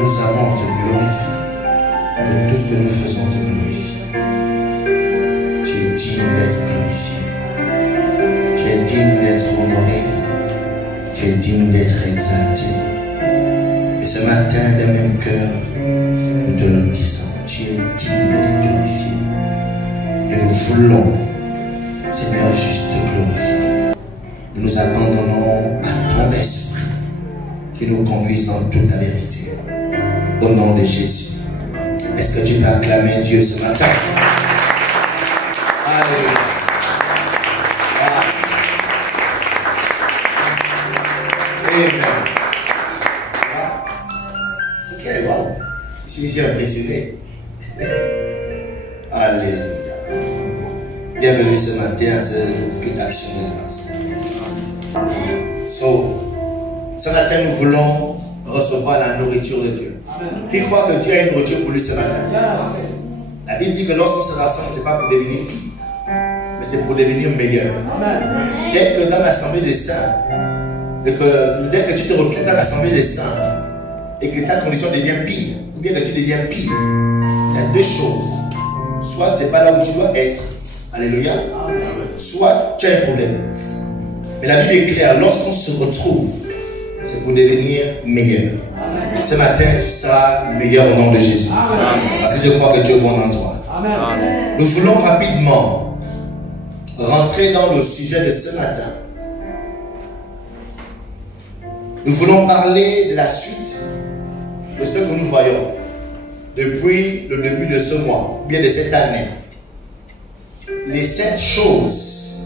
nous avons te glorifie. Pour tout ce que nous faisons te glorifie. Tu es digne d'être glorifié. Tu es digne d'être honoré. Tu es digne d'être exalté. Et ce matin, d'un même cœur, nous te le disons. Tu es digne d'être glorifié. Et nous voulons, Seigneur, juste te glorifier. Nous nous abandonnons à ton esprit qui nous conduise dans toute la vérité. Au nom de Jésus. Est-ce que tu peux acclamer Dieu ce matin? Alléluia. Amen. Ok, wow. Ici, j'ai impressionné. Alléluia. Bienvenue ce matin à cette culte d'action de grâce. Ce matin, nous voulons recevoir la nourriture de Dieu. Qui croit que Dieu a une nourriture pour lui ce matin? La Bible dit que lorsqu'on se rassemble, ce n'est pas pour devenir pire, mais c'est pour devenir meilleur. Dès que dans l'assemblée des saints, dès que tu te retrouves dans l'assemblée des saints et que ta condition devient pire, ou bien que tu deviens pire, il y a deux choses. Soit ce n'est pas là où tu dois être, alléluia, soit tu as un problème. Mais la Bible est claire, lorsqu'on se retrouve, c'est pour devenir meilleur. Amen. Ce matin, tu seras meilleur au nom de Jésus. Amen. Parce que je crois que tu es au bon endroit. Amen. Nous voulons rapidement rentrer dans le sujet de ce matin. Nous voulons parler de la suite de ce que nous voyons depuis le début de ce mois, bien de cette année. Les 7 choses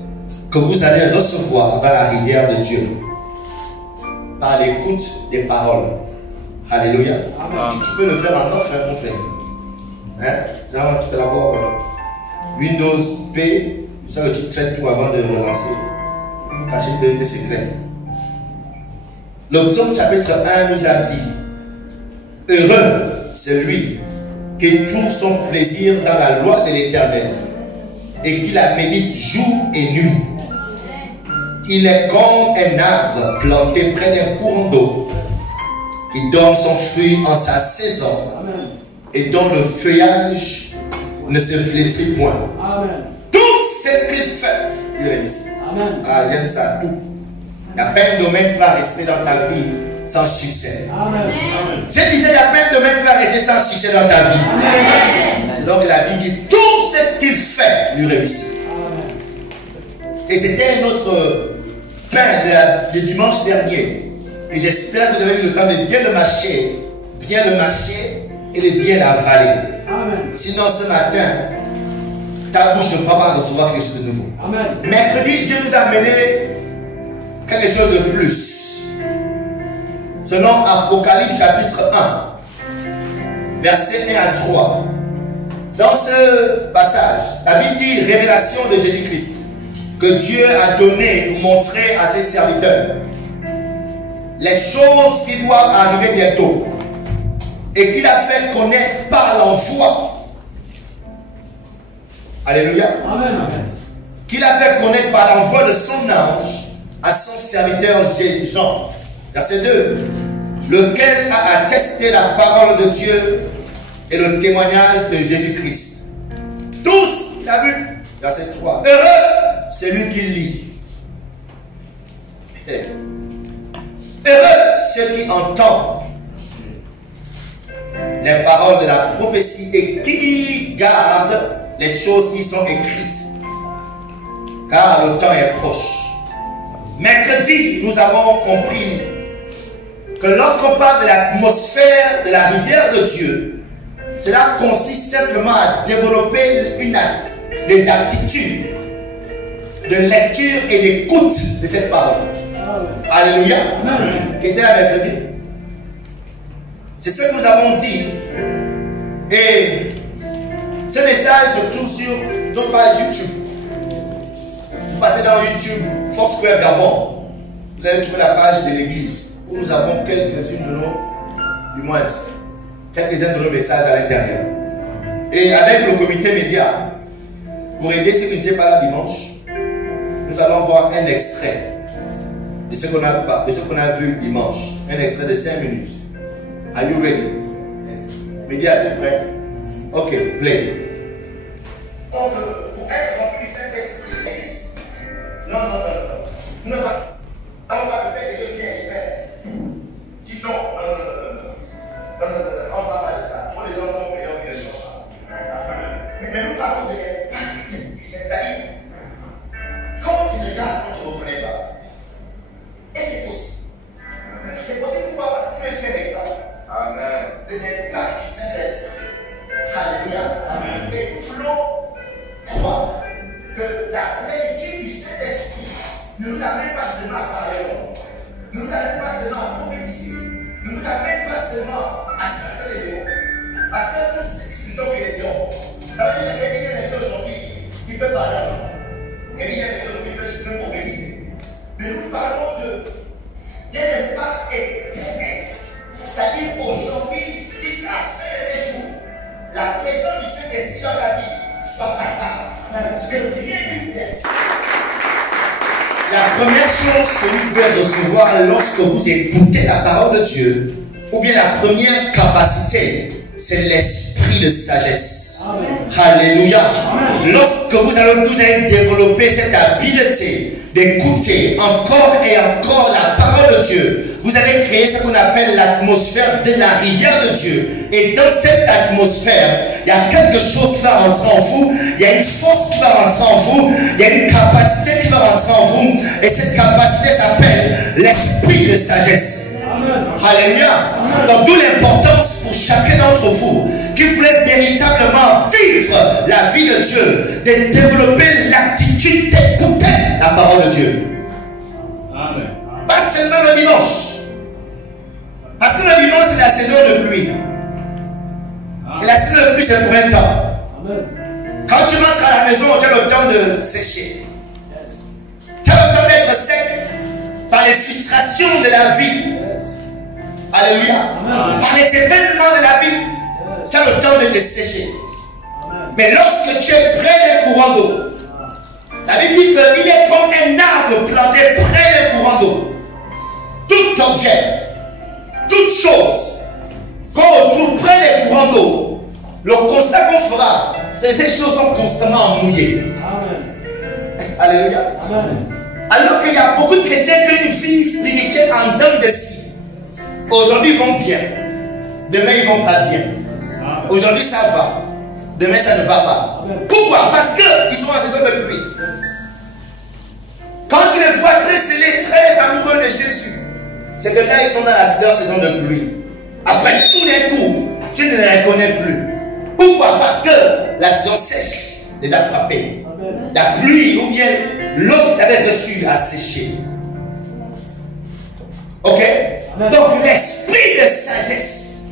que vous allez recevoir dans la rivière de Dieu par l'écoute des paroles. Alléluia. Tu peux le faire maintenant, frère, mon frère. Hein? Genre, tu peux d'abord Windows P, tu sais que tu traites tout avant de relancer. Cacher tes secrets. Le psaume chapitre 1 nous a dit: heureux celui qui trouve son plaisir dans la loi de l'Éternel et qui la médite jour et nuit. Il est comme un arbre planté près d'un courant d'eau qui donne son fruit en sa saison. Amen. Et dont le feuillage ne se flétrit point. Amen. Tout ce qu'il fait, il réussit. Amen. Ah, j'aime ça, tout. Il n'y a pas un domaine qui va rester dans ta vie sans succès. Amen. Je disais, il n'y a pas un domaine qui va rester sans succès dans ta vie. Amen. C'est donc que la Bible dit, tout ce qu'il fait, il réussit. Amen. Et c'était notre pain de dimanche dernier. Et j'espère que vous avez eu le temps de bien le mâcher et de bien l'avaler. Sinon, ce matin, ta bouche ne va pas recevoir quelque chose de nouveau. Amen. Mercredi, Dieu nous a amené quelque chose de plus. Selon Apocalypse chapitre 1, versets 1 à 3. Dans ce passage, la Bible dit révélation de Jésus-Christ que Dieu a donné pour montrer à ses serviteurs les choses qui doivent arriver bientôt et qu'il a fait connaître par l'envoi. Alléluia. Amen. Qu'il a fait connaître par l'envoi de son ange à son serviteur Jean. Verset 2. Lequel a attesté la parole de Dieu et le témoignage de Jésus-Christ. Tous, il a vu. Verset 3. Heureux celui qui lit. Heureux ceux qui entendent les paroles de la prophétie et qui gardent les choses qui sont écrites, car le temps est proche. Mercredi, nous avons compris que lorsqu'on parle de l'atmosphère de la rivière de Dieu, cela consiste simplement à développer des aptitudes de lecture et d'écoute de cette parole. Alléluia. Qui était là mercredi. C'est ce que nous avons dit. Et ce message se trouve sur notre page YouTube. Vous partez dans YouTube, Foursquare Gabon. Vous allez trouver la page de l'église où nous avons quelques-uns de nos messages à l'intérieur. Et avec le comité média, pour aider ceux qui n'étaient pas là dimanche, nous allons voir un extrait de ce qu'on a vu dimanche. Un extrait de 5 minutes. Are you ready? Mehdi, es-tu prêt? Ok, play. Pour être rempli Saint-Esprit. Non. Nous ne allons pas faire des choses bien hyper. Dis donc, on va parler de ça. Pour les gens vont payer des choses. Mais nous parlons de l'Esprit Saint-Esprit. Quand tu regardes, on ne te reconnaît pas. Et c'est possible. C'est possible pourquoi? Parce que tu es un exemple. Amen. De l'impact du Saint-Esprit. Alléluia. Et Flo croit que la plénitude du Saint-Esprit ne nous amène pas seulement à parler au monde, ne nous amène pas seulement à prophétiser, ne nous amène pas seulement à chasser les démons. Parce que nous suscitons que les dons. Ça veut dire qu'il y a des gens aujourd'hui qui peuvent parler en langue. Et il y a des gens qui peuvent prophétiser. Mais nous parlons d'un impact éternel. C'est-à-dire aujourd'hui, jusqu'à ce jour, la présence du Saint-Esprit dans la vie soit patable. Je viens d'une test. La première chose que vous pouvez recevoir lorsque vous écoutez la parole de Dieu, ou bien la première capacité, c'est l'esprit de sagesse. Amen. Alléluia. Amen. Lorsque vous allez développer cette habileté d'écouter encore et encore la parole de Dieu, vous allez créer ce qu'on appelle l'atmosphère de la rivière de Dieu. Et dans cette atmosphère, il y a quelque chose qui va rentrer en vous, il y a une force qui va rentrer en vous, il y a une capacité qui va rentrer en vous, et cette capacité s'appelle l'esprit de sagesse. Amen. Alléluia. Amen. Donc d'où l'importance pour chacun d'entre vous qui voulait véritablement vivre la vie de Dieu, de développer l'attitude d'écouter la parole de Dieu. Amen. Pas seulement le dimanche. Parce que le dimanche, c'est la saison de pluie. Et la saison de pluie, c'est pour un temps. Amen. Quand tu rentres à la maison, tu as le temps de sécher. Tu as le temps d'être sec par les frustrations de la vie. Alléluia. Amen. Par les événements de la vie, tu as le temps de te sécher. Amen. Mais lorsque tu es près des courants d'eau, la Bible dit qu'il est comme un arbre planté près des courants d'eau. Tout objet, toute chose qu'on retrouve près des courants d'eau, le constat qu'on fera, c'est que ces choses sont constamment mouillées. Amen. Alléluia. Amen. Alors qu'il y a beaucoup de chrétiens qui ont une vie spirituelle en dents de scie. Aujourd'hui ils vont bien, demain ils vont pas bien. Aujourd'hui ça va, demain ça ne va pas. Amen. Pourquoi? Parce qu'ils sont en saison de pluie. Quand tu les vois très scellés, très amoureux de Jésus, c'est que là ils sont dans la saison de pluie. Après tous les coups, tu ne les reconnais plus. Pourquoi? Parce que la saison sèche les a frappés. Amen. La pluie ou bien l'eau qu'ils avaient reçue a séché. Ok? Amen. Donc l'esprit de sagesse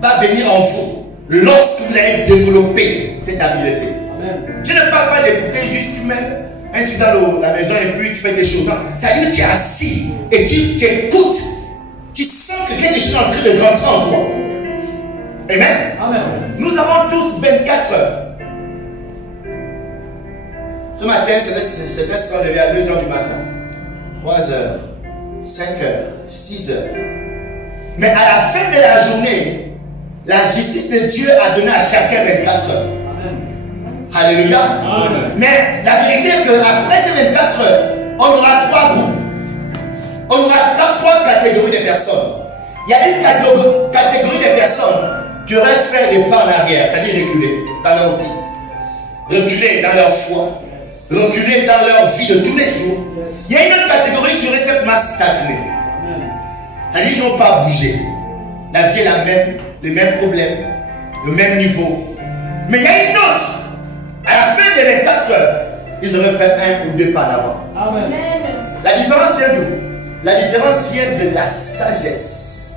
va venir en vous lorsque vous allez développer cette habileté. Amen. Je ne parle pas d'écouter juste tu mets un truc dans la maison et puis tu fais des choses. C'est-à-dire que tu es assis et tu écoutes. Tu sens que quelque chose est en train de rentrer en toi. Amen. Amen. Nous avons tous 24 heures. Ce matin, c'était se lever à 2 heures du matin. 3 heures, 5 heures, 6 heures. Mais à la fin de la journée, la justice de Dieu a donné à chacun 24 heures. Amen. Alléluia. Amen. Mais la vérité est qu'après ces 24 heures, on aura 3 groupes. On aura 3 catégories de personnes. Il y a une catégorie de personnes qui auraient fait des pas en arrière, c'est-à-dire reculer dans leur vie, reculer dans leur foi, reculer dans leur vie de tous les jours. Il y a une autre catégorie qui aurait simplement stagné. C'est-à-dire qu'ils n'ont pas bougé. La vie est la même, les mêmes problèmes, le même niveau. Mais il y a une autre. À la fin des 24 heures, ils auraient fait 1 ou 2 pas d'avant. Amen. La différence vient d'où? La différence vient de la sagesse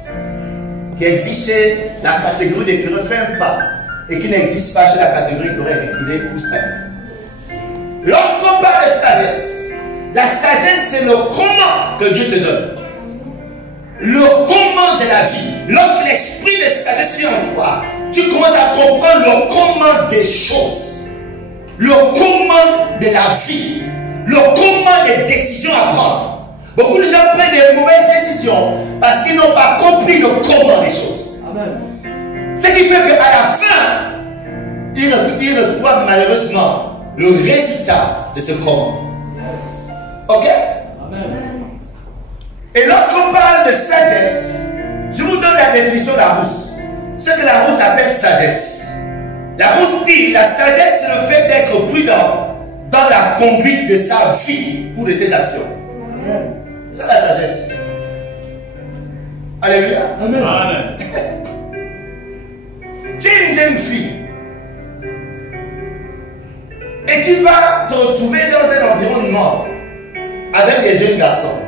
qui existe chez la catégorie des qui refait un pas et qui n'existe pas chez la catégorie qui aurait reculé ou stagné. Lorsqu'on parle de sagesse, la sagesse c'est le comment que Dieu te donne. Le comment de la vie. Lorsque l'esprit de sagesse vient en toi, tu commences à comprendre le comment des choses, le comment de la vie, le comment des décisions à prendre. Beaucoup de gens prennent des mauvaises décisions parce qu'ils n'ont pas compris le comment des choses. Amen. Ce qui fait qu'à la fin, il reçoit malheureusement le résultat de ce comment. Ok? Amen. Et lorsqu'on parle de sagesse, je vous donne la définition de la Rousse. Ce que la Rousse appelle sagesse. La Rousse dit la sagesse, c'est le fait d'être prudent dans la conduite de sa vie ou de ses actions. C'est la sagesse. Alléluia. Amen. Amen. Tu es une jeune fille et tu vas te retrouver dans un environnement avec des jeunes garçons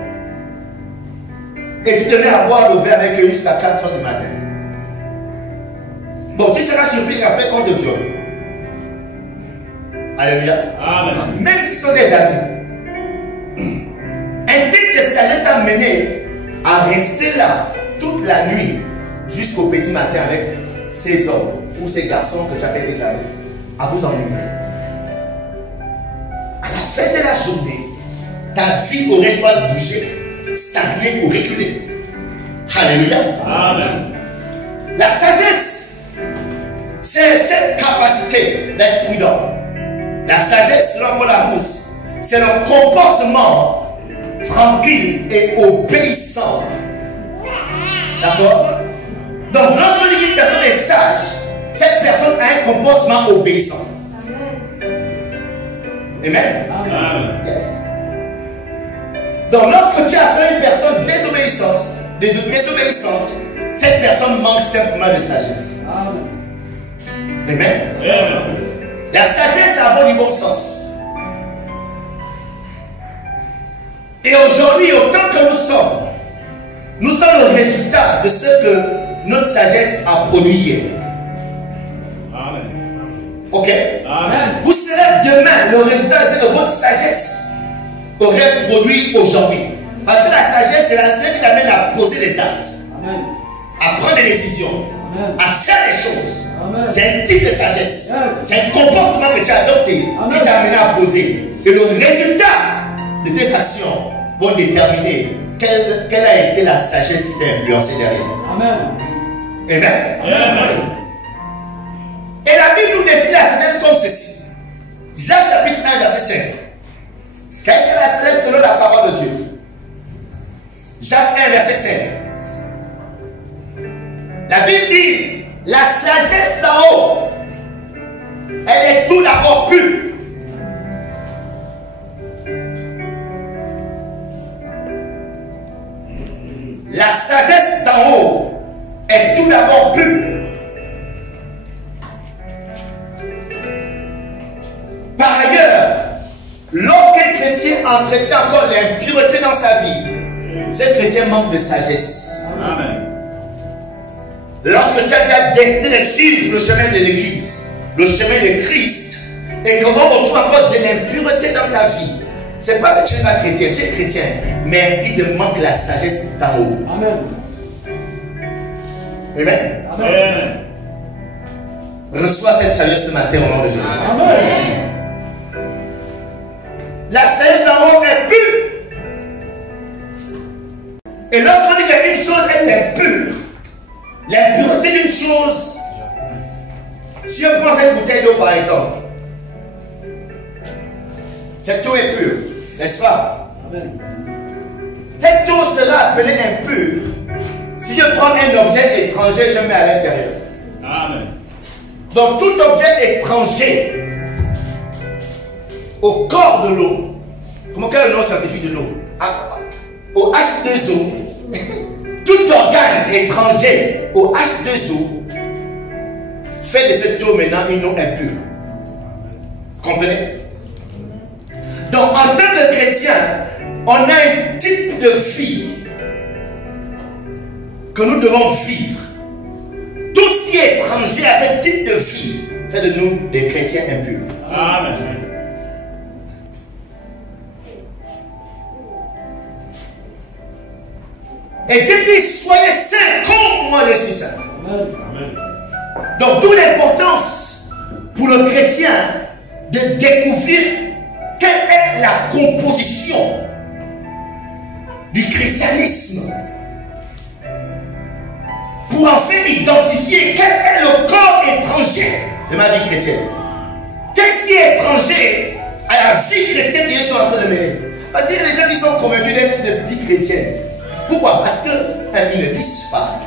et tu te mets à boire le verre avec eux jusqu'à 4 h du matin. Bon, tu seras surpris après qu'on te viole. Alléluia. Amen. Même si ce sont des amis, un type de sagesse t'a mené à rester là toute la nuit jusqu'au petit matin avec ces hommes ou ces garçons que tu appelles tes amis, à vous ennuyer. À la fin de la journée, ta vie aurait soit bougé, stagné ou reculé. Alléluia. Amen. La sagesse, c'est cette capacité d'être prudent. La sagesse, selon Paul Larousse, c'est le comportement tranquille et obéissant. D'accord? Donc, lorsqu'on dit qu'une personne est sage, cette personne a un comportement obéissant. Amen. Amen. Yes. Donc, lorsque tu as fait une personne désobéissante, cette personne manque simplement de sagesse. Amen. Amen. La sagesse a bon du bon sens. Et aujourd'hui, autant que nous sommes le résultat de ce que notre sagesse a produit hier. Amen. Ok? Amen. Vous serez demain le résultat de ce que votre sagesse aurait produit aujourd'hui. Parce que la sagesse, c'est la sagesse qui t'amène à poser des actes, à prendre des décisions, à faire des choses. C'est un type de sagesse. C'est un comportement que tu as adopté qui t'a amené à poser. Et le résultat de tes actions vont déterminer quelle a été la sagesse qui t'a influencé derrière. Amen. Amen. Amen. Et la Bible nous définit la sagesse comme ceci. Jacques chapitre 1 verset 5. Qu'est-ce que la sagesse selon la parole de Dieu? Jacques 1 verset 5. La Bible dit la sagesse d'en haut, elle est tout d'abord pure. La sagesse d'en haut est tout d'abord pure. Par ailleurs, lorsqu'un chrétien entretient encore l'impureté dans sa vie, ce chrétien manque de sagesse. Amen. Lorsque tu as déjà décidé de suivre le chemin de l'Église, le chemin de Christ, et qu'on retrouve encore de l'impureté dans ta vie, c'est pas que tu n'es pas chrétien, tu es chrétien, mais il te manque la sagesse d'en haut. Amen. Amen. Amen. Reçois cette sagesse ce matin au nom de Jésus. Amen. La sagesse d'en haut est pure. Et lorsqu'on dit qu'une chose est impure, l'impureté d'une chose, si je prends cette bouteille d'eau par exemple, cette eau est pure, n'est-ce pas? Amen. Cette eau sera appelée impure si je prends un objet étranger et je mets à l'intérieur. Amen. Donc tout objet étranger au corps de l'eau, comment quel est le nom scientifique de l'eau? Au H2O, tout organe étranger au H2O fait de cette eau maintenant une eau impure. Vous comprenez? Donc en tant que chrétien, on a un type de vie que nous devons vivre. Tout ce qui est étranger à ce type de vie fait de nous des chrétiens impurs. Amen. Et Dieu dit, soyez saints comme moi je suis saint. Amen. Donc d'où l'importance pour le chrétien de découvrir quelle est la composition du christianisme. pour enfin identifier quel est le corps étranger de ma vie chrétienne. Qu'est-ce qui est étranger à la vie chrétienne qu'ils sont en train de mener? Parce qu'il y a des gens qui sont convaincus d'être de vie chrétienne. Pourquoi? Parce qu'ils ne lisent pas.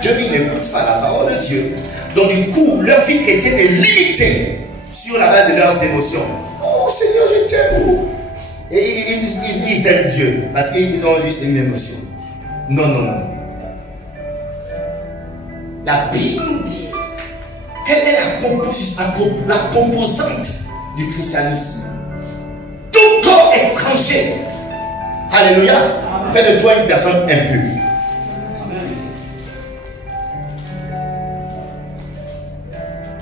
Dieu, ils n'écoutent pas la parole de Dieu. Donc du coup, leur vie chrétienne est limitée sur la base de leurs émotions. Oh Seigneur, je t'aime. Et ils aiment Dieu parce qu'ils ont juste une émotion. Non, non, non. La Bible nous dit quelle est la composante du christianisme. Tout corps étranger, alléluia, fait de toi une personne impure.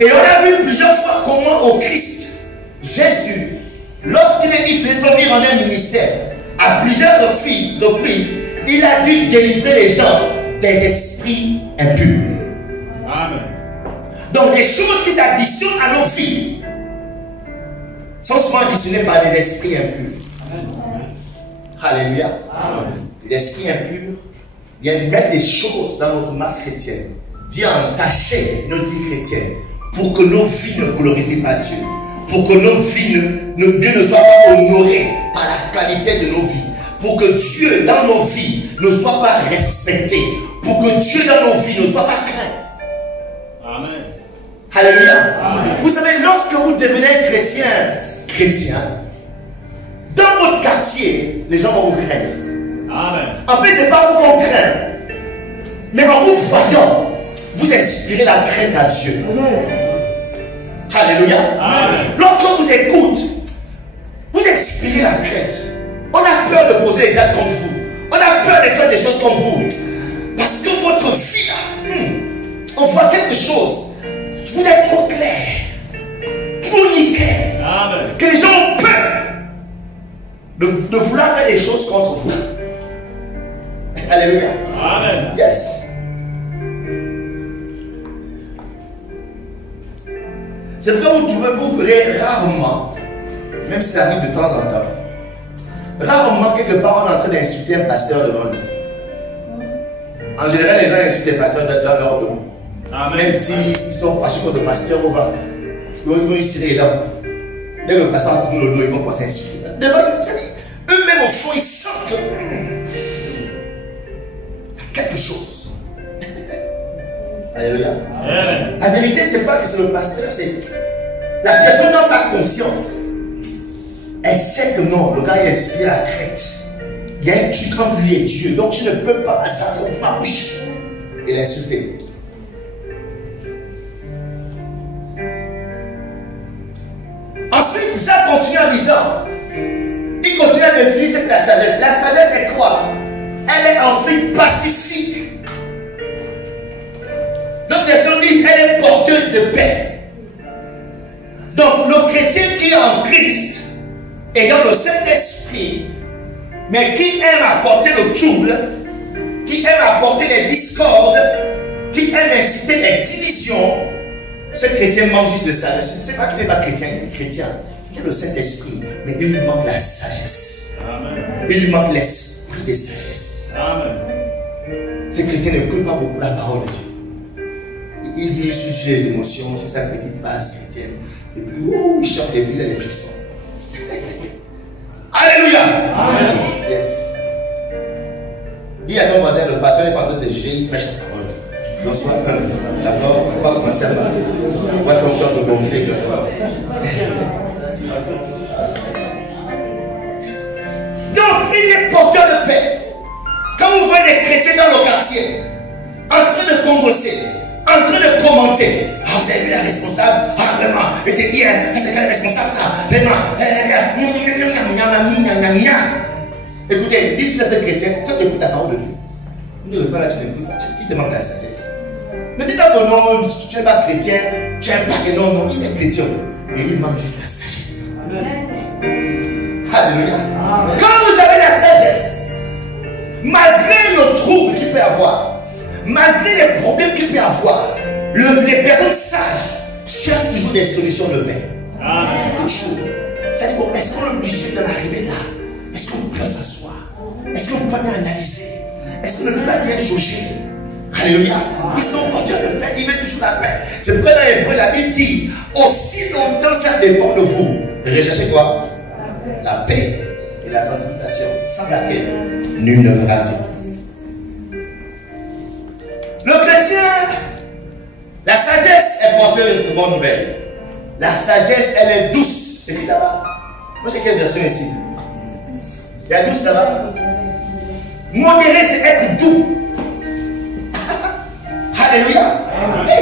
Et on a vu plusieurs fois comment au Christ, Jésus, lorsqu'il faisait son vie en un ministère, à plusieurs reprises, il a dû délivrer les gens des esprits impurs. Amen. Donc les choses qui s'additionnent à nos vies sont souvent additionnées par des esprits impurs. Alléluia. Les esprits impurs viennent mettre des choses dans notre marche chrétienne, viennent entacher notre vie chrétienne pour que nos vies ne glorifient pas Dieu, pour que nos vies Dieu ne soit pas honoré par la qualité de nos vies, pour que Dieu dans nos vies ne soit pas respecté, pour que Dieu dans nos vies ne soit pas craint. Amen. Alléluia. Amen. Vous savez, lorsque vous devenez chrétien, dans votre quartier, les gens vont vous craindre. Amen. En fait, ce n'est pas vous qu'on craint, mais en vous voyant, vous inspirez la crainte à Dieu. Alléluia. Amen. Lorsqu'on vous écoute, vous inspirez la crainte. On a peur de poser les actes comme vous. On a peur de faire des choses comme vous. Parce que votre vie là, on voit quelque chose. Vous êtes trop clair, trop nickel. Amen. Que les gens ont peur de vouloir faire des choses contre vous. Alléluia. Amen. Yes. C'est pourquoi vous verrez rarement, même si ça arrive de temps en temps, rarement quelque part on est en train d'insulter un pasteur devant nous. En général, les gens insultent les pasteurs dans leur dos. Amen. Même s'ils sont fâchés contre le pasteur, ils vont essayer là. Dès que le pasteur tourne le dos, ils vont commencer à insulter. Eux-mêmes au fond, ils sentent que il y a quelque chose. Alléluia. Amen. La vérité, c'est pas que c'est le pasteur, c'est la personne dans sa conscience. Elle sait que non, le gars il inspire la crainte. Il y a un truc entre lui et Dieu. Donc tu ne peux pas s'attendre ma bouche et l'insulter. Ensuite, ça continue en disant, il continue à définir cette la sagesse. La sagesse est quoi? Elle est ensuite pacifique. D'autres personnes disent elle est porteuse de paix. Donc le chrétien qui est en Christ, ayant le Saint-Esprit, mais qui aime apporter le trouble, qui aime apporter les discordes, qui aime inciter les divisions, ce chrétien manque juste de sagesse. Ce n'est pas qu'il n'est pas chrétien, il est chrétien. Il a le Saint-Esprit, mais il lui manque la sagesse. Amen. Il lui manque l'esprit de sagesse. Amen. Ce chrétien n'écoute pas beaucoup la parole de Dieu. Il vit sur les émotions, sur sa petite base chrétienne. Et puis, il chante et puis il a les frissons. Alléluia. Amen. Yes. Dis à ton voisin, le pasteur n'est pas en train de juger, il prêche la parole. Donc sois humble. D'abord, on va commencer à parler. On va ton cœur te gonfler. Donc, il est porteur de paix. Quand vous voyez des chrétiens dans le quartier, en train de converser, en train de commenter, ah, vous avez vu la responsable, ah, vraiment, elle était bien, c'est quel responsable ça, vraiment, écoutez, dites à ce chrétien, toi tu écoutes la parole de Dieu. Ne veux pas là, tu n'écoutes pas, tu demandes la sagesse. Ne dis pas que non, tu n'es pas chrétien, tu n'aimes pas que non, non, il est chrétien, mais il manque juste la sagesse. Amen. Alléluia. Amen. Quand vous avez la sagesse, malgré le trouble qu'il peut avoir, malgré les problèmes qu'il peut avoir, les personnes sages cherchent toujours des solutions de paix. Amen. Toujours. C'est-à-dire, bon, est-ce qu'on est obligé de l'arriver là? Est-ce qu'on peut s'asseoir? Est-ce qu'on peut bien analyser? Est-ce qu'on ne peut pas bien jauger? Alléluia. Ils sont porteurs de paix, ils veulent toujours la paix. C'est pourquoi dans Hébreu, la Bible dit, aussi longtemps ça dépend de vous. Recherchez quoi? La paix et la sanctification, sans laquelle nul ne verra Dieu. Le chrétien, la sagesse est porteuse de bonnes nouvelles. La sagesse, elle est douce. C'est qui là-bas? Moi, j'ai quelle version ici? Il y a douce là-bas. Modéré, c'est être doux. Alléluia.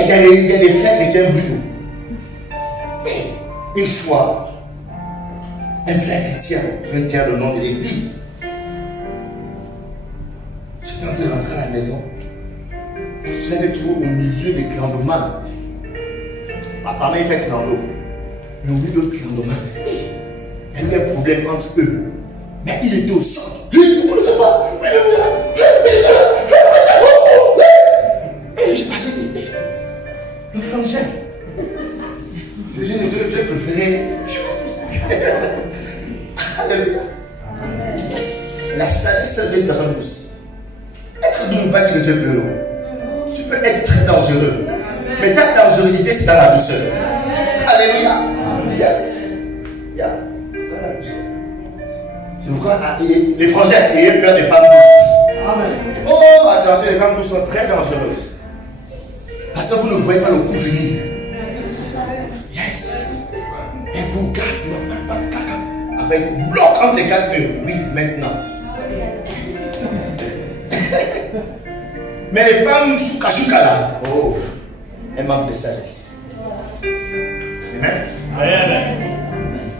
Il y a des frères chrétiens brûlés. Une fois, un frère chrétien, je vais dire le nom de l'église. J'étais en train de rentrer à la maison. Je l'avais trouvé au milieu des clandomans. Apparemment, il fait clando. Mais au milieu de clandomans, il y avait un problème entre eux. Mais il était au centre. Vous ne connaissez pas. Et j'ai passé le frangin. J'ai préféré. Alléluia. La sagesse de une personne douce. Être doux ne veut pas dire que tu es heureux. Tu peux être très dangereux. Mais ta dangerosité, c'est dans la douceur. Alléluia. Yes. Yeah. C'est dans la douceur. C'est pourquoi les frangins ayez peur des femmes douces. Amen. Oh, attention, les femmes douces sont très dangereuses. Parce que vous ne voyez pas le coup venir. Yes. Et vous gardez avec bloc entre les quatre murs. Oui, maintenant. Mais les femmes chouka là, oh, elles manquent de sagesse. Amen. Amen.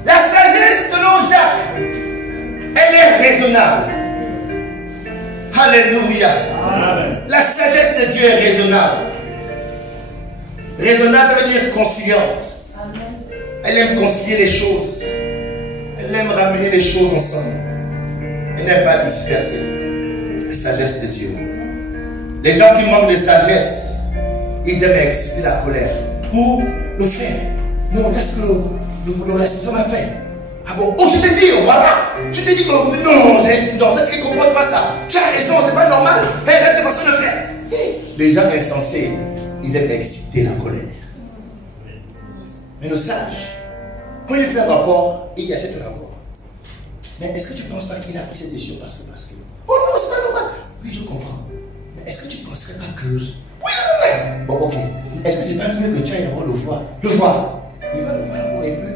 La sagesse, selon Jacques, elle est raisonnable. Alléluia. Amen. La sagesse de Dieu est raisonnable. Raisonnable, ça veut dire conciliante. Elle aime concilier les choses. Elle aime ramener les choses ensemble. Elle n'aime pas disperser. La sagesse de Dieu. Les gens qui manquent de sagesse, ils aiment exciter la colère. Ou le faire. Non, laisse que le responsable a fait. Ah bon? Oh, je t'ai dit, voilà. Tu t'es dit que non, c'est ce qui ne comprend pas ça. Tu as raison, c'est pas normal. Mais reste personne le faire. Les gens insensés, ils aiment exciter la colère. Mais le sage, quand il fait un rapport, il accepte le rapport. Mais est-ce que tu ne penses pas qu'il a pris cette décision parce que. Oh non, c'est pas normal. Oui, je comprends. Mais est-ce que tu ne penserais pas que. Oui, non. Bon, ok. Est-ce que c'est pas mieux que tu ailles d'abord le voir? Le voir. Il va le voir d'abord et puis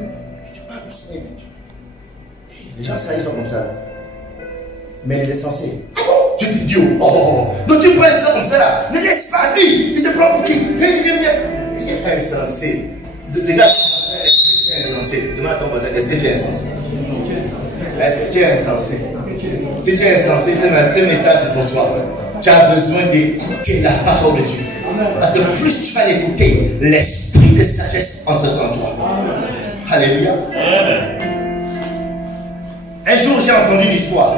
tu parles doucement et puis les gens ça, ils sont comme ça. Mais les insensés. Ah bon? Je t'ai dit, oh, non, tu prends ça comme ça là. Ne laisse pas lui. Il se prend pour qui? Il est insensé. Les gars, est-ce que tu es insensé? Demande à ton voisin, est-ce que tu es insensé? Est-ce que tu es insensé? Si tu es insensé, ce message c'est pour toi. Tu as besoin d'écouter la parole de Dieu. Parce que plus tu vas l'écouter, l'esprit de sagesse entrera en toi. Alléluia. Un jour, j'ai entendu une histoire.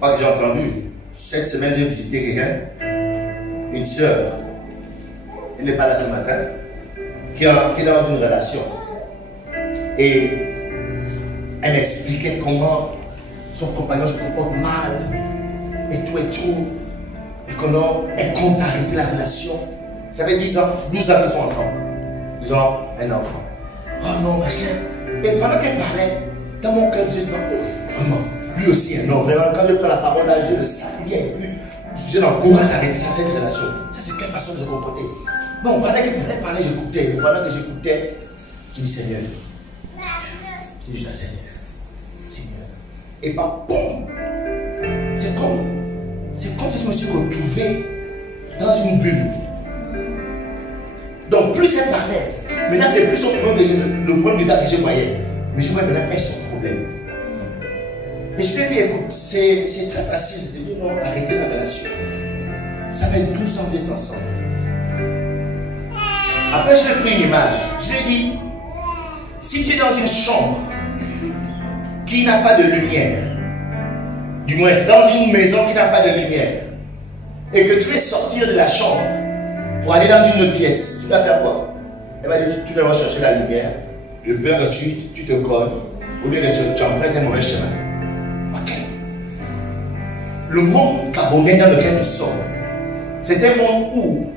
Pas que j'ai entendu. Cette semaine, j'ai visité quelqu'un, une soeur. Elle n'est pas là ce matin, qui est dans une relation. Et elle m'expliquait comment son compagnon se comporte mal, et tout. Et comment elle compte arrêter la relation. Ça fait 10 ans, 12 ans qu'ils sont ensemble. Ils ont un enfant. Oh non, machin. Et pendant qu'elle parlait, dans mon cœur, je dis, oh, vraiment, lui aussi, un homme. Vraiment, quand je prends la parole là, je le salue bien. Et puis, je l'encourage à arrêter cette relation. Ça, c'est quelle façon de se comporter. Bon, pendant qu'elle pouvait parler, j'écoutais. Et pendant que j'écoutais, je dis, Seigneur. Je dis, Seigneur. Et pas bon. C'est comme si je me suis retrouvé dans une bulle. Donc plus elle parlait, maintenant c'est plus son problème le point de vue que je voyais. Mais je vois maintenant elle son problème. Et je lui ai dit, écoute, c'est très facile de dire non, arrêtez la relation. Ça fait 12 ans que vous êtes ensemble. Après je lui ai pris une image. Je lui ai dit, si tu es dans une chambre qui n'a pas de lumière, du moins dans une maison qui n'a pas de lumière, et que tu veux sortir de la chambre pour aller dans une autre pièce, tu vas faire quoi? Elle m'a dit, tu dois rechercher la lumière, de peur que tu te colles, au lieu que tu emprennes un mauvais chemin. Ok. le monde gabonais dans lequel nous sommes, c'est un monde où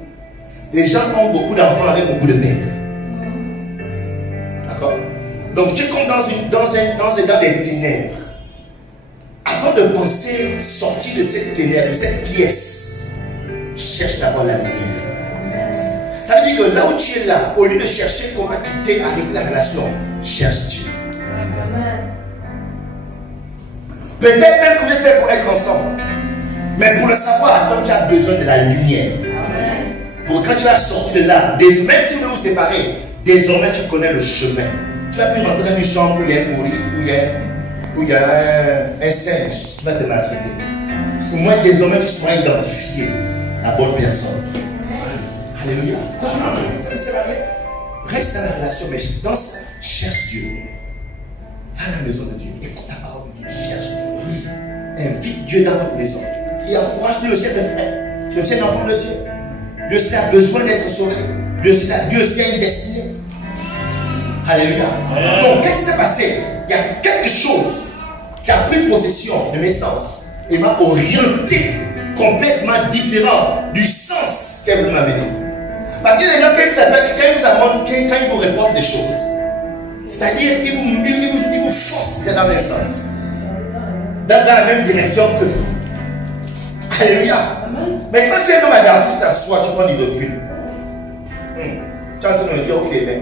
les gens ont beaucoup d'enfants avec beaucoup de pères. D'accord? Donc tu es comme dans des ténèbres. Avant de penser sortir de cette ténèbre, de cette pièce, cherche d'abord la lumière. Ça veut dire que là où tu es là, au lieu de chercher comment quitter avec la relation, cherche Dieu. Peut-être même que vous êtes fait pour être ensemble. Mais pour le savoir, comme tu as besoin de la lumière. Pour quand tu vas sortir de là, même si vous vous séparez, désormais tu connais le chemin. Tu vas plus rentrer dans une chambre où il y a un gorille, où il y a un singe qui va te maltraiter. Au moins désormais tu seras identifié la bonne personne. Alléluia. Ça ne sert à rien. Reste dans la relation, mais dans ça, cherche Dieu. Va à la maison de Dieu. Écoute la parole de Dieu. Cherche. Oui. Invite Dieu dans votre maison. Et encourage-lui aussi à te faire. Tu es aussi un enfant de Dieu. Dieu aussi a besoin d'être sauvé. Dieu aussi a une destinée. Alléluia. Donc, qu'est-ce qui s'est passé? Il y a quelque chose qui a pris possession de mes sens et m'a orienté complètement différent du sens qu'elle m'a donné. Parce que les gens, quand ils vous répondent des choses, c'est-à-dire qu'ils vous forcent dans le même sens, dans la même direction que. Alléluia. Mais quand tu es dans la garantie, tu t'assois, tu prends du recul. Tu es en train de dire, ok, mais.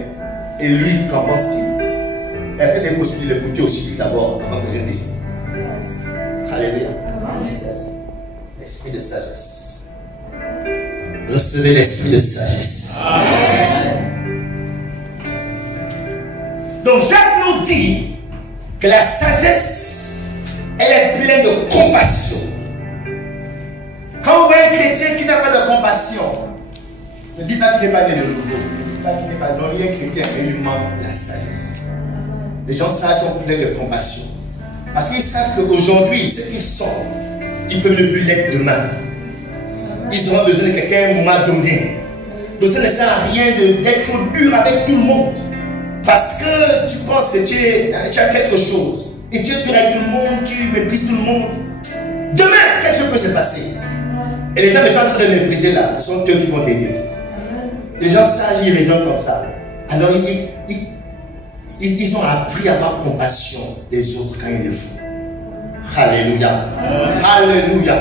Et lui, qu'en pense-t-il? Est-ce que c'est possible de l'écouter aussi d'abord avant que je le dise? Alléluia. L'esprit de sagesse. Recevez l'esprit de sagesse. Amen. Donc Jacques nous dit que la sagesse, elle est pleine de compassion. Quand vous voyez un chrétien qui n'a pas de compassion, ne dites pas qu'il n'est pas né de nouveau. Ne dites pas qu'il n'est pas non, il est chrétien, mais il lui manque la sagesse. Les gens sages sont pleins de compassion. Parce qu'ils savent qu'aujourd'hui, ce qu'ils sont, ils peuvent ne plus l'être demain. Ils auront besoin de quelqu'un à un moment donné. Donc ça ne sert à rien d'être trop dur avec tout le monde. Parce que tu penses que tu as quelque chose. Et tu es dur avec tout le monde, tu méprises tout le monde. Demain, quelque chose peut se passer. Et les gens qui sont en train de mépriser là, ce sont eux qui vont t'aider. Les gens sages, ils raisonnent comme ça. Alors ils ont appris à avoir compassion des autres quand ils le font. Alléluia. Alléluia.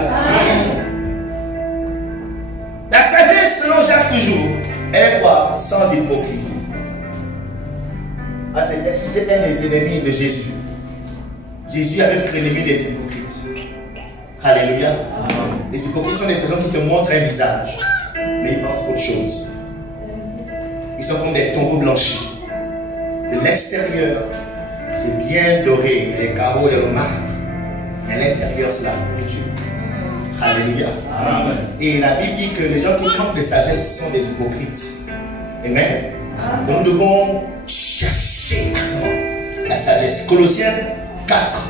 La sagesse, selon Jacques toujours, elle est quoi? Sans hypocrisie. Ah, c'était un des ennemis de Jésus. Jésus avait pris l'ennemi des hypocrites. Alléluia. Les hypocrites sont des personnes qui te montrent un visage, mais ils pensent autre chose. Ils sont comme des tombeaux blanchis. De l'extérieur, c'est bien doré, les carreaux et le marbre. Mais à l'intérieur, c'est la pourriture. Alléluia. Amen. Et la Bible dit que les gens qui manquent de sagesse sont des hypocrites. Amen. Donc nous devons chercher la sagesse. Colossiens 4,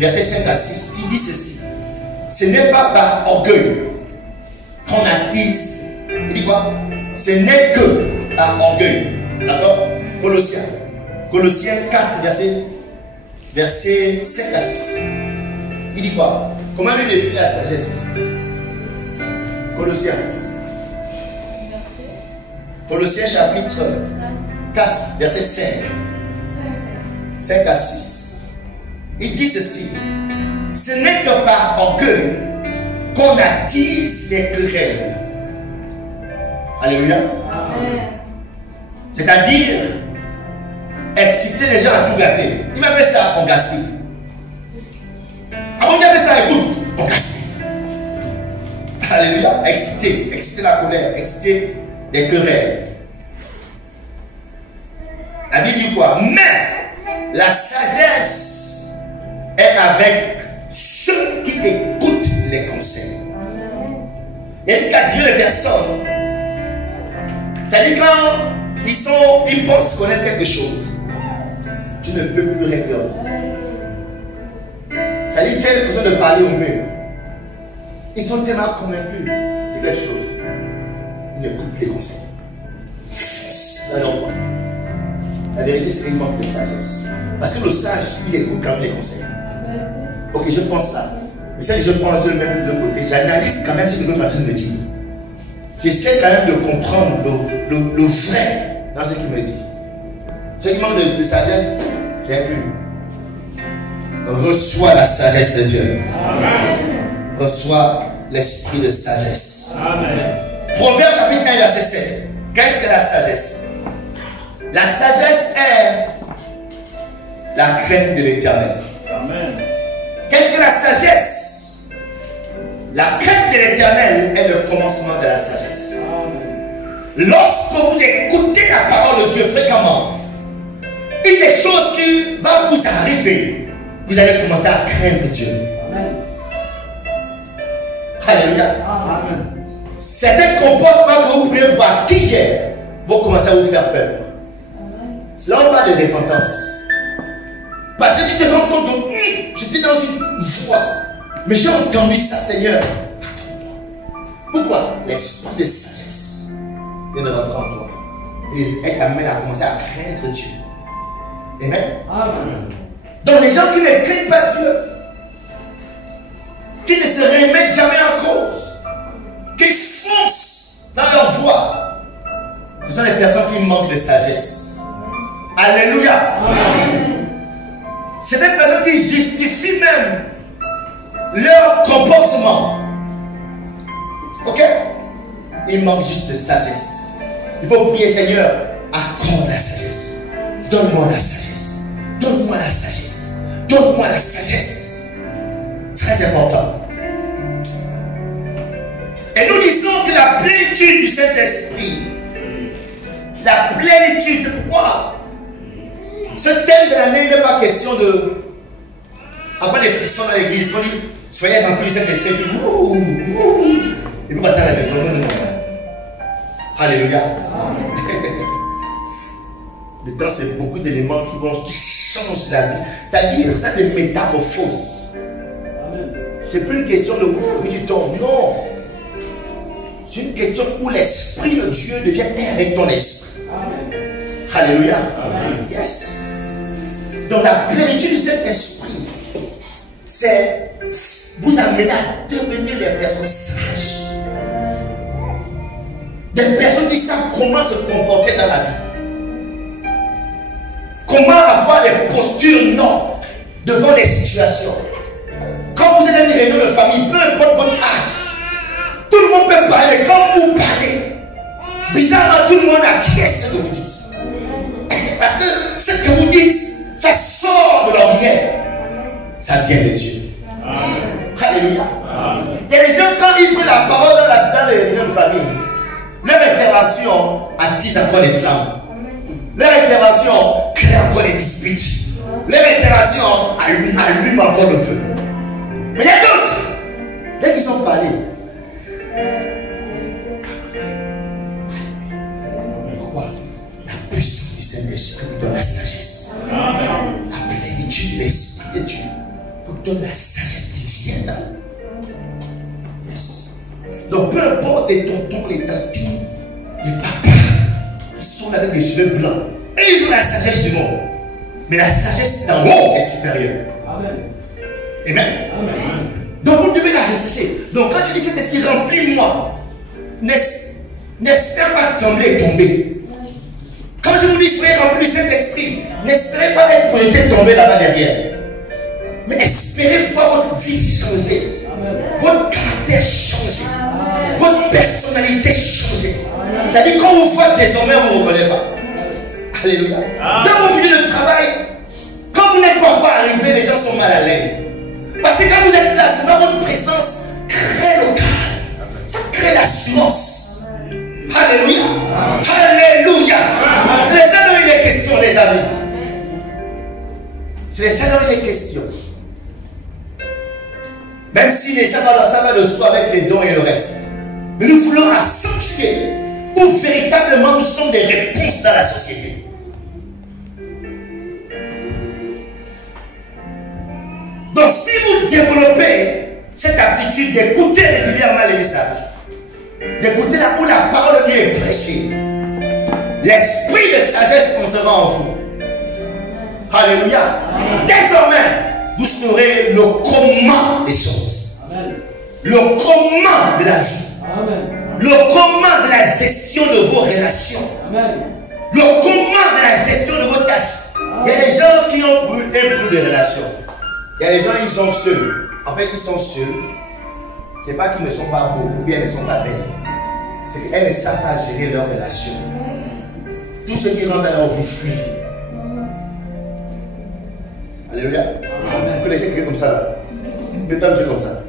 versets 5 à 6, il dit ceci. Ce n'est pas par orgueil qu'on attise. Il dit quoi? Ce n'est que par orgueil. D'accord? Colossiens 4, verset 5 à 6. Il dit quoi? Comment lui définir la sagesse? Colossiens chapitre 4, verset 5 à 6. Il dit ceci. Ce n'est que par orgueil qu'on attise les querelles. Alléluia. Amen. C'est-à-dire exciter les gens à tout gâter. Il va faire ça, on gaspille. Ah bon, il va faire ça, écoute, on gaspille. Alléluia. Exciter la colère, exciter les querelles. La Bible dit quoi? Mais la sagesse est avec ceux qui écoutent les conseils. Il y a une catégorie de personnes. C'est-à-dire quand ils pensent connaître quelque chose, tu ne peux plus rien dire. C'est-à-dire tu as besoin de parler au mur. Ils sont tellement convaincus de quelque chose. Ils n'écoutent plus les conseils. Là, l'envoi. La vérité, c'est qu'il manque de sagesse. Parce que le sage, il écoute quand même les conseils. Ok, je pense ça. Mais ça, je pense, je le mets de l'autre côté. J'analyse quand même ce que l'autre est en train de me dire. J'essaie quand même de comprendre le vrai dans ce qu'il me dit. Ce qui manque de sagesse, j'ai vu. Reçois la sagesse de Dieu. Amen. Reçois l'esprit de sagesse. Amen. Proverbe chapitre 1, verset 7. Qu'est-ce que la sagesse? La sagesse est la crainte de l'Éternel. Amen. Qu'est-ce que la sagesse? La crainte de l'Éternel est le commencement de la sagesse. Lorsque vous écoutez la parole de Dieu fréquemment, une des choses qui va vous arriver, vous allez commencer à craindre Dieu. Amen. Alléluia. Amen. Certains comportements que vous pouvez voir qu'hier vont commencer à vous faire peur. Là, on parle de repentance. Parce que tu te rends compte que j'étais dans une voie, mais j'ai entendu ça, Seigneur. Pourquoi? L'esprit de sagesse vient de rentrer en toi. Et elle t'amène à commencer à craindre Dieu. Amen. Amen. Donc les gens qui ne craignent pas Dieu, qui ne se remettent jamais en cause, qui foncent dans leur voie, ce sont les personnes qui manquent de sagesse. Alléluia. Amen. C'est des personnes qui justifient même leur comportement. Ok? Il manque juste de sagesse. Il faut prier, Seigneur, accorde la sagesse. Donne-moi la sagesse. Donne-moi la sagesse. Donne-moi la sagesse. Très important. Et nous disons que la plénitude du Saint-Esprit, la plénitude, c'est pourquoi ce thème de l'année, il n'est pas question de avoir des frictions dans l'église. On dit, soyez remplis de Saint-Esprit, et puis battre à la maison. Non, non, non. Alléluia. Dedans, c'est beaucoup d'éléments qui changent la vie. C'est-à-dire, ça des métamorphoses. C'est plus une question de où tu tombes. Non. C'est une question où l'Esprit de Dieu devient un avec ton esprit. Alléluia. Yes. Donc la plénitude du Saint-Esprit, c'est vous amener à devenir des personnes sages. Des personnes qui savent comment se comporter dans la vie. Comment avoir des postures non devant des situations. Quand vous êtes dans une réunion de famille, peu importe votre âge, tout le monde peut parler. Quand vous parlez, bizarrement tout le monde acquiesce ce que vous dites. Parce que ce que vous dites, ça sort de l'ordinaire. Ça vient de Dieu. Amen. Alléluia. Amen. Il y a des gens, quand ils prennent la parole dans les réunions de famille, leur intervention attise encore les flammes. Leur intervention crée encore les disputes. Leur intervention allume encore le feu. Mais il y a d'autres, dès qu'ils ont parlé, pourquoi? La puissance du Saint-Esprit vous donne la sagesse. Amen. La plénitude de l'Esprit de Dieu vous donne la sagesse qui vient là. Yes. Donc peu importe les tontons, les tantines, les papas, qui sont là avec les cheveux blancs, et ils ont la sagesse du monde. Mais la sagesse d'en haut est supérieure. Amen. Amen. Amen. Donc vous devez la rechercher. Donc quand tu dis cet esprit remplis-moi, n'espère pas trembler et tomber. Quand je vous dis soyez remplis de cet esprit, n'espérez pas être projeté et tomber là-bas derrière. Mais espérez voir votre vie changer. Amen. Votre caractère changer. Votre personnalité changer. C'est-à-dire quand vous faites désormais, on ne vous reconnaît pas. Alléluia. Dans vos milieu de travail, quand vous n'êtes pas encore arrivé, les gens sont mal à l'aise. Parce que quand vous êtes là, c'est votre présence crée le calme. Ça crée l'assurance. Alléluia. Alléluia. C'est de ça dont il est question, les amis. C'est de ça dont il est question. Même si ça va de soi avec les dons et le reste. Mais nous voulons accentuer où véritablement nous sommes des réponses dans la société. Donc si vous développez cette aptitude d'écouter régulièrement les messages, d'écouter là où la parole de Dieu est prêchée, l'esprit de sagesse entrera en vous. Alléluia. Désormais, vous saurez le comment des choses. le comment de la vie, Amen. le comment de la gestion de vos relations, Amen. le comment de la gestion de vos tâches. Il y a des gens qui ont un peu de relations. Il y a des gens, ils sont seuls. En fait, ils sont seuls. Ce n'est pas qu'ils ne sont pas beaux ou bien elles ne sont pas belles. C'est qu'elles ne savent pas gérer leurs relations. Tout ce qui rentre dans leur vie fuit. Alléluia. Vous connaissez quelqu'un comme ça là? Peut-être un Dieu comme ça.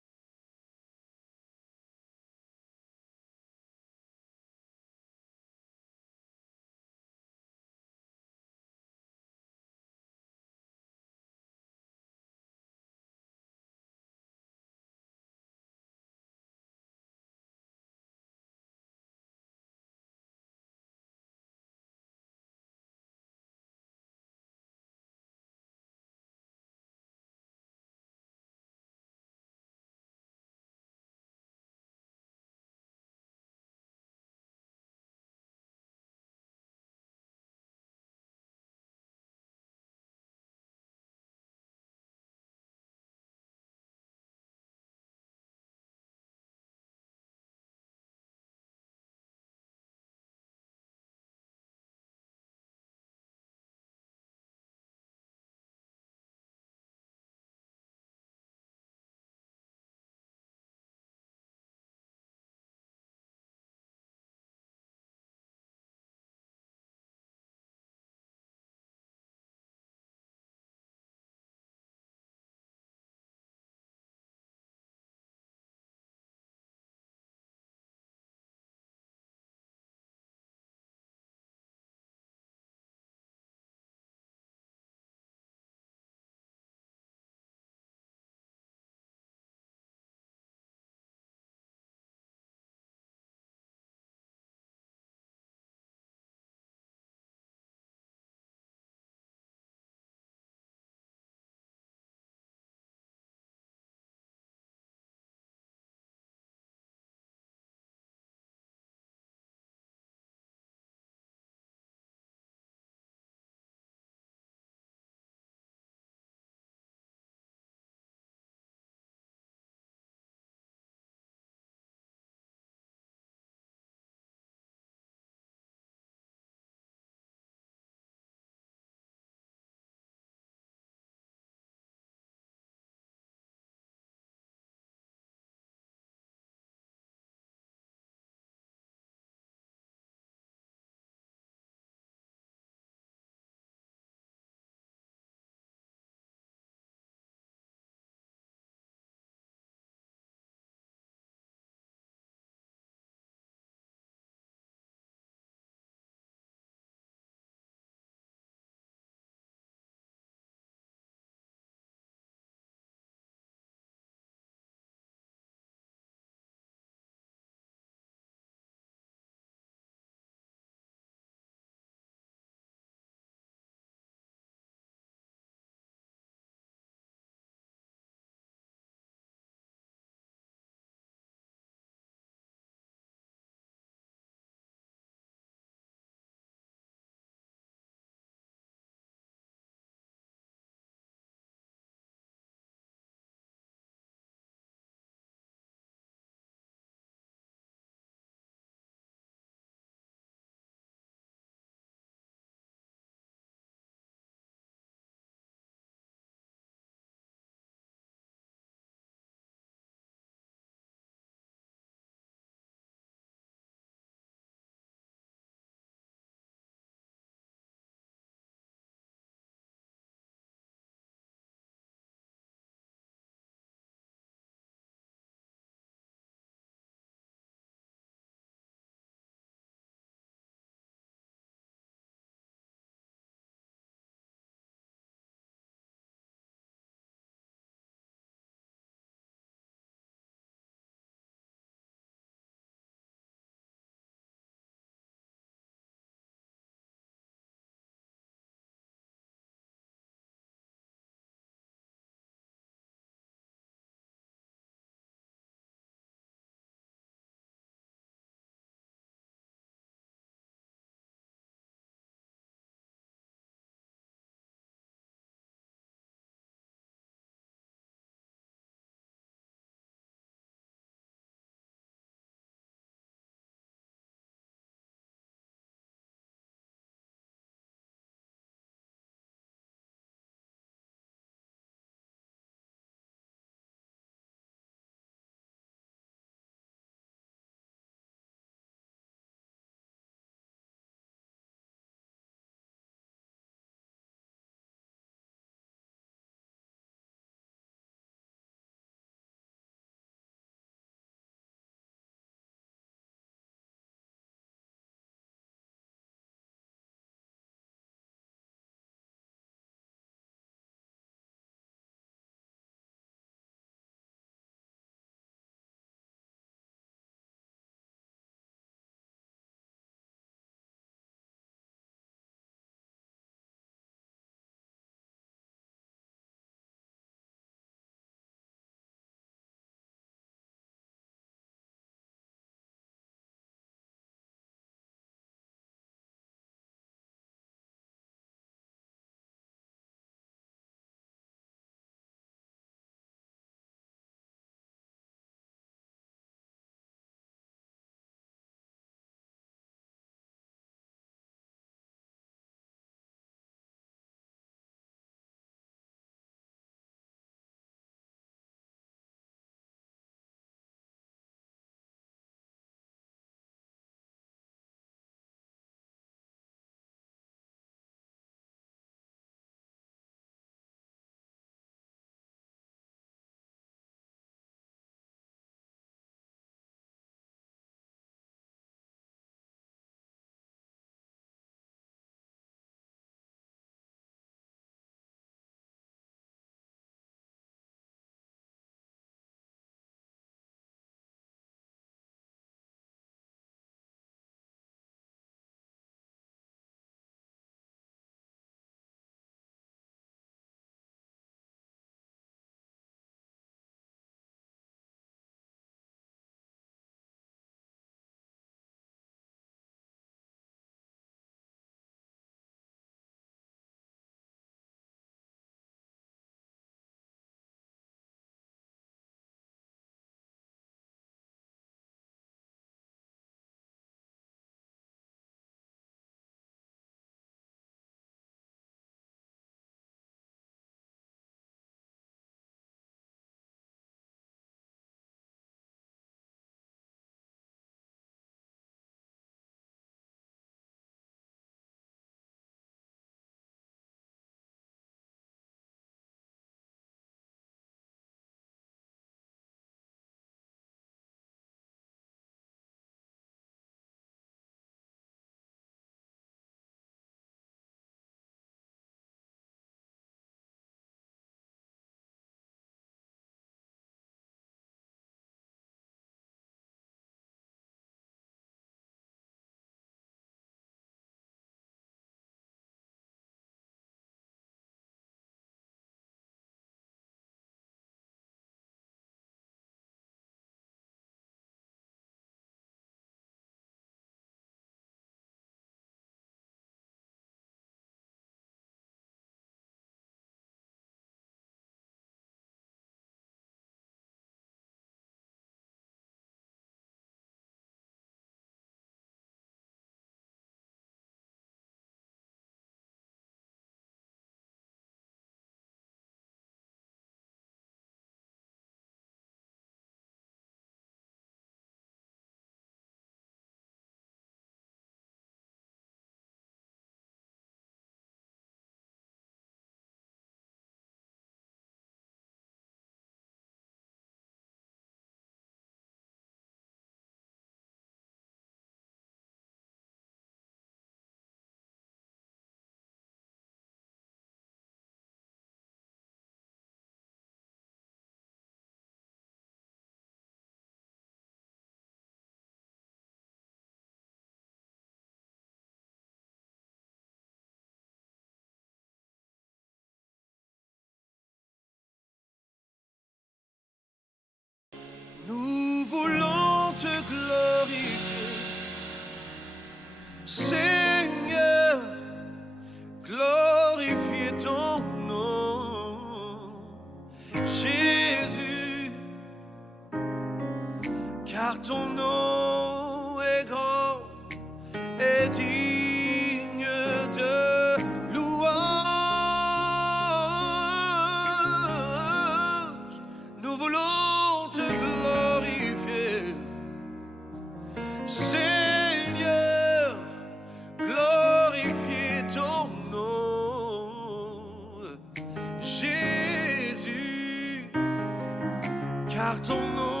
car ton nom